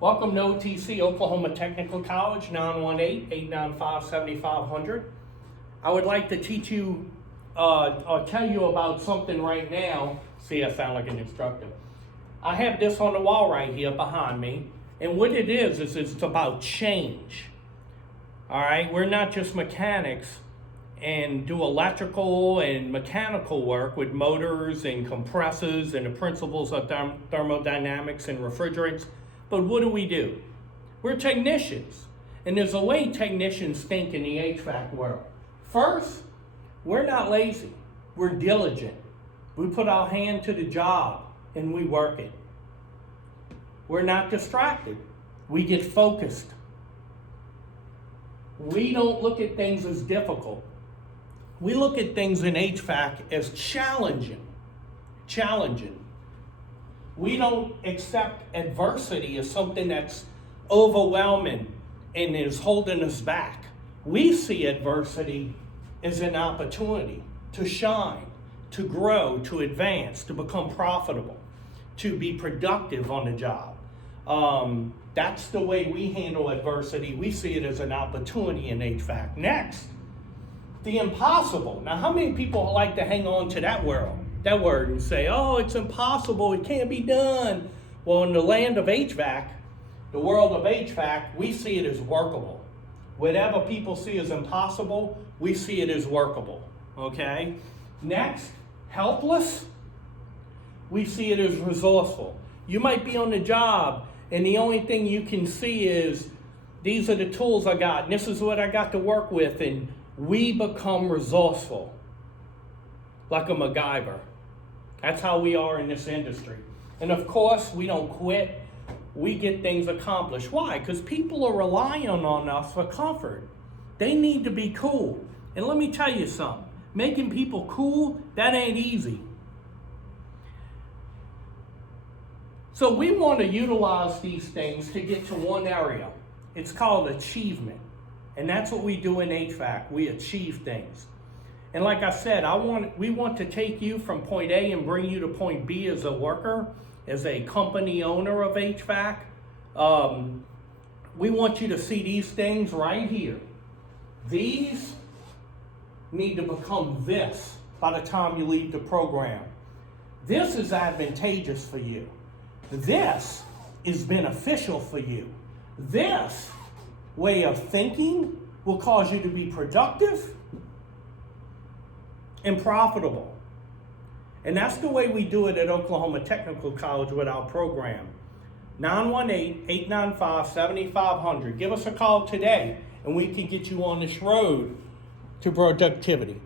Welcome to OTC, Oklahoma Technical College, 918-895-7500. I would like to teach you, or tell you about something right now. See, I sound like an instructor. I have this on the wall right here behind me, and what it is it's about change. All right, we're not just mechanics and do electrical and mechanical work with motors and compressors and the principles of thermodynamics and refrigerants. But what do? We're technicians. And there's a way technicians think in the HVAC world. First, we're not lazy. We're diligent. We put our hand to the job and we work it. We're not distracted. We get focused. We don't look at things as difficult. We look at things in HVAC as challenging. We don't accept adversity as something that's overwhelming and is holding us back. We see adversity as an opportunity to shine, to grow, to advance, to become profitable, to be productive on the job. That's the way we handle adversity. We see it as an opportunity in HVAC. Next, the impossible. Now, how many people like to hang on to that word and say, oh, it's impossible, it can't be done? Well, in the land of HVAC, the world of HVAC, we see it as workable. Whatever people see as impossible, we see it as workable, okay? Next, helpless. We see it as resourceful. You might be on the job and the only thing you can see is, these are the tools I got and this is what I got to work with, and we become resourceful, like a MacGyver. That's how we are in this industry. And of course, we don't quit. We get things accomplished. Why? Because people are relying on us for comfort. They need to be cool. And let me tell you something. Making people cool, that ain't easy. So we want to utilize these things to get to one area. It's called achievement. And that's what we do in HVAC. We achieve things. And like I said, we want to take you from point A and bring you to point B as a worker, as a company owner of HVAC. We want you to see these things right here. These need to become this by the time you leave the program. This is advantageous for you. This is beneficial for you. This way of thinking will cause you to be productive and profitable. And that's the way we do it at Oklahoma Technical College with our program. 918-895-7500. Give us a call today and we can get you on this road to productivity.